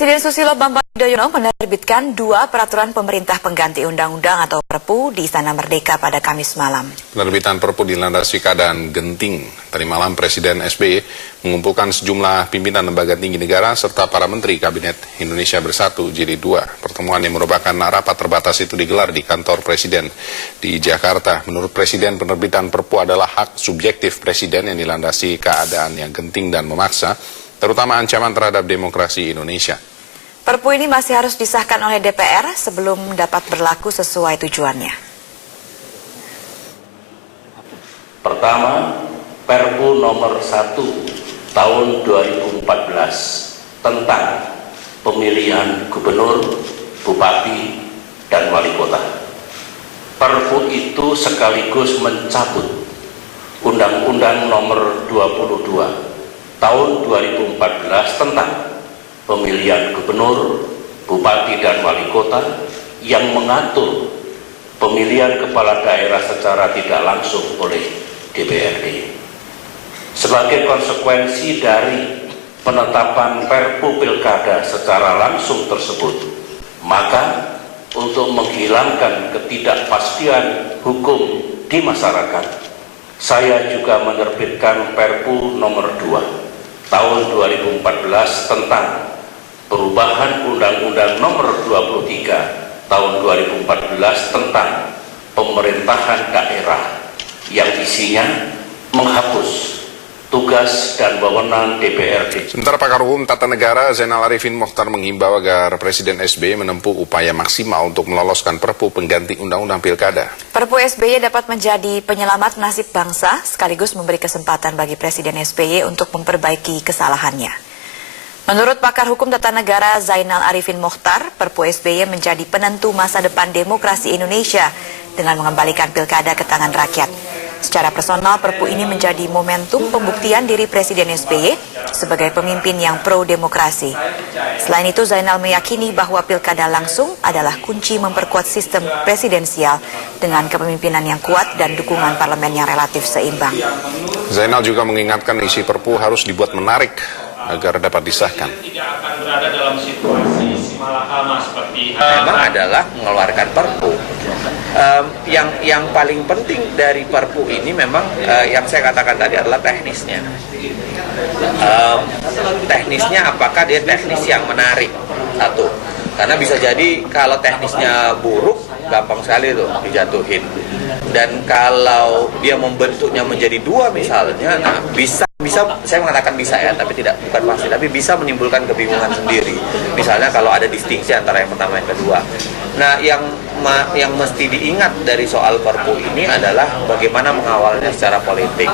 Presiden Susilo Bambang Yudhoyono menerbitkan 2 peraturan pemerintah pengganti undang-undang atau Perpu di Istana Merdeka pada Kamis malam. Penerbitan Perpu dilandasi keadaan genting. Tadi malam Presiden SBY mengumpulkan sejumlah pimpinan lembaga tinggi negara serta para menteri Kabinet Indonesia Bersatu Jilid 2. Pertemuan yang merupakan rapat terbatas itu digelar di kantor Presiden di Jakarta. Menurut Presiden, penerbitan Perpu adalah hak subjektif Presiden yang dilandasi keadaan yang genting dan memaksa, terutama ancaman terhadap demokrasi Indonesia. Perpu ini masih harus disahkan oleh DPR sebelum dapat berlaku sesuai tujuannya. Pertama, Perpu nomor 1 tahun 2014 tentang pemilihan gubernur, bupati, dan wali kota. Perpu itu sekaligus mencabut Undang-Undang nomor 22 tahun 2014 tentang pemilihan gubernur, bupati, dan wali kota yang mengatur pemilihan kepala daerah secara tidak langsung oleh DPRD. Sebagai konsekuensi dari penetapan Perpu Pilkada secara langsung tersebut, maka untuk menghilangkan ketidakpastian hukum di masyarakat, saya juga menerbitkan Perpu nomor 2 tahun 2014 tentang perubahan Undang-Undang nomor 23 tahun 2014 tentang pemerintahan daerah yang isinya menghapus tugas dan wewenang DPRD. Sementara pakar hukum tata negara Zainal Arifin Mokhtar menghimbau agar Presiden SBY menempuh upaya maksimal untuk meloloskan Perpu pengganti Undang-Undang Pilkada. Perpu SBY dapat menjadi penyelamat nasib bangsa sekaligus memberi kesempatan bagi Presiden SBY untuk memperbaiki kesalahannya. Menurut pakar hukum tata negara Zainal Arifin Mokhtar, Perpu SBY menjadi penentu masa depan demokrasi Indonesia dengan mengembalikan pilkada ke tangan rakyat. Secara personal, Perpu ini menjadi momentum pembuktian diri Presiden SBY sebagai pemimpin yang pro-demokrasi. Selain itu, Zainal meyakini bahwa pilkada langsung adalah kunci memperkuat sistem presidensial dengan kepemimpinan yang kuat dan dukungan parlemen yang relatif seimbang. Zainal juga mengingatkan isi Perpu harus dibuat menarik agar dapat disahkan. Tidak akan berada dalam situasi malakama seperti memang adalah mengeluarkan Perpu. Yang paling penting dari Perpu ini memang yang saya katakan tadi adalah teknisnya. Teknisnya apakah dia teknis yang menarik? Satu, karena bisa jadi kalau teknisnya buruk, gampang sekali tuh dijatuhin. Dan kalau dia membentuknya menjadi 2 misalnya, nah bisa saya mengatakan bisa ya, tapi bukan pasti, tapi bisa menimbulkan kebingungan sendiri. Misalnya kalau ada distingsi antara yang pertama dan kedua. Nah, yang mesti diingat dari soal Perpu ini adalah bagaimana mengawalnya secara politik.